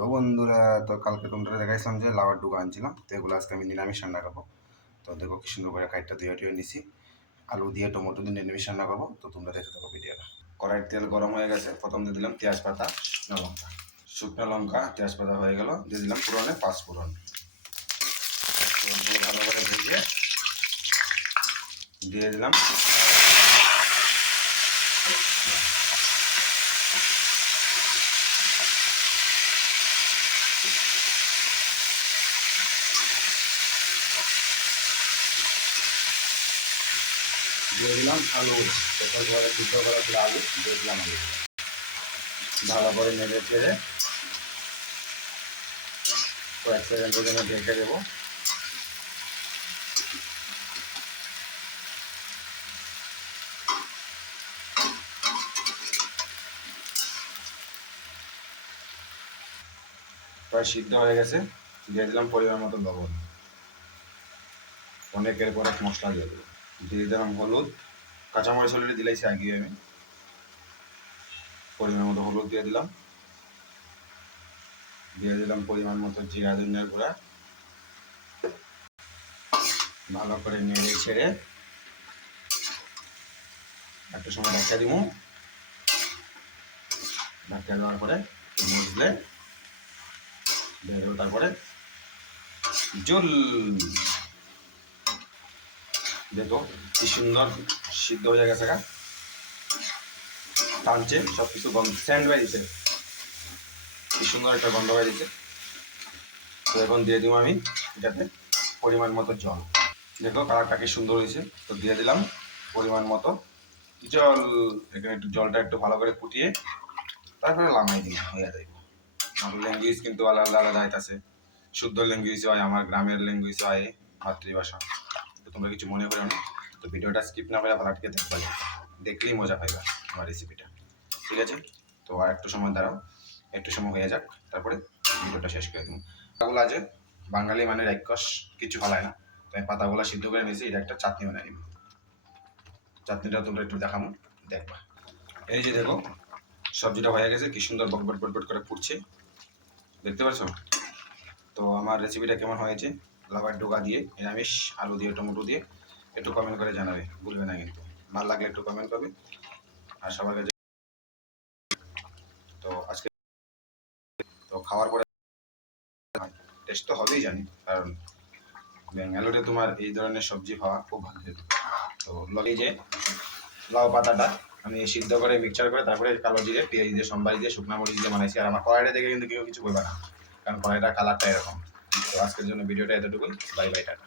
Hello বন্ধুরা, তো কালকে তোমরা দেখাইছিলাম যে লাউয়ের ডুগা আনছিলাম, তো এগুলো আজকে আমি নিরামিষ রান্না করবো। তো দেখো কি সুন্দর করে কাইটটা ধুয়ে নিছি, আলু দিয়ে টমেটো দিয়ে নিরামিষ রান্না করবো। তো তোমরা দেখতে থাকো ভিডিওটা। কড়াইয়ের তেল গরম হয়ে গেছে, প্রথম দিয়ে দিলাম তেজপাতা, শুকনো লঙ্কা, তেজপাতা হয়ে গেল, দিয়ে দিলাম পুরনে পাঁচফোড়ন। ভালো করে ভেজে দিয়ে দিলাম আলু, ঘরে সিদ্ধ করা ছিল আলু, দিয়ে দিলাম আলু, ভালো করে নেড়ে চেড়ে কয়েক সেকেন্ডের জন্য ঢেকে দেবো। প্রায় সিদ্ধ হয়ে গেছে, দিয়ে দিলাম পরিমাণ মতো লবণ, অনেকের পর এক মশলা দিয়ে দেবো। দিয়ে দিলাম হলুদ, কাঁচামরিচ অলরেডি দিলাইছি আগে আমি, পরিমাণ মতো হলুদ দিয়ে দিলাম। দিয়ে দিলাম পরিমাণ মতো জিরা ধনিয়ার গুঁড়া, ভালো করে নেড়ে ছেড়ে একটা সময় ঢাকা দিব। ঢাকা দেওয়ার পরে মজলে বেরো, তারপরে জল দেখো কি সুন্দর সিদ্ধ হয়ে গেছে, টানছে সব কিছু গন্ধ স্যান্ড বাইছে, কি সুন্দর একটা গন্ধ বাইছে। তো এখন দিয়ে দিব আমি এটাতে পরিমাণ মতো জল। দেখো কালারটা কি সুন্দর হয়েছে। তো দিয়ে দিলাম পরিমাণ মতো জল। এখানে একটু জলটা একটু ভালো করে ফুটিয়ে তারপরে লামাই দিলাম, হয়ে যাবে। আমার ল্যাঙ্গুয়েজ কিন্তু আলাদা আলাদা আছে, শুদ্ধ ল্যাঙ্গুয়েজ হয়, আমার গ্রামের ল্যাঙ্গুয়েজ হয়, মাতৃভাষা। তো তোমরা কিছু মনে করো না, তো ভিডিওটা স্কিপ না করে ভালো থেকে দেখবা, দেখলেই মজা পাইবা আমার রেসিপিটা, ঠিক আছে? তো আর একটু সময় দাঁড়াও, একটু সময় হয়ে যাক, তারপরে ভিডিওটা শেষ করে দেবো। পাতাগুলো আছে বাঙালি মানে রাক্ষস, কিছু ফালায় না, তাই পাতাগুলো সিদ্ধ করে নিয়েছি। এটা একটা চাটনি বানিয়ে নিব, চাটনিটা তোমরা একটু দেখাবো, দেখবা। এই যে দেখো সবজিটা হয়ে গেছে, কি সুন্দর বটবট বটবট করে ফুটছে, দেখতে পাচ্ছ? তো আমার রেসিপিটা কেমন হয়েছে লাউয়ের ডোকা দিয়ে নিরামিষ আলু দিয়ে টমেটো দিয়ে একটু কমেন্ট করে জানাবে, ভুলবে না কিন্তু। ভালো লাগলে একটু কমেন্ট করবে। আর সবার কাছে তো আজকে তো খাওয়ার পরে টেস্ট তো হবেই জানি, কারণ ব্যাঙ্গালোরে তোমার এই ধরনের সবজি খাওয়া খুব ভালো। তো লগে যে লাউ পাতাটা আমি সিদ্ধ করে মিক্সচার করে তারপরে কালো জিরে পেঁয়াজ দিয়ে সোমবারি দিয়ে শুকনো মরিচ দিয়ে বানাইছি। আর আমার কড়াইটা দেখে কিন্তু কেউ কিছু বলবে না, কারণ কড়াইটা কালারটা এরকম। তো আজকের জন্য ভিডিওটা এতটুকুই, বাই বাই, টাটা।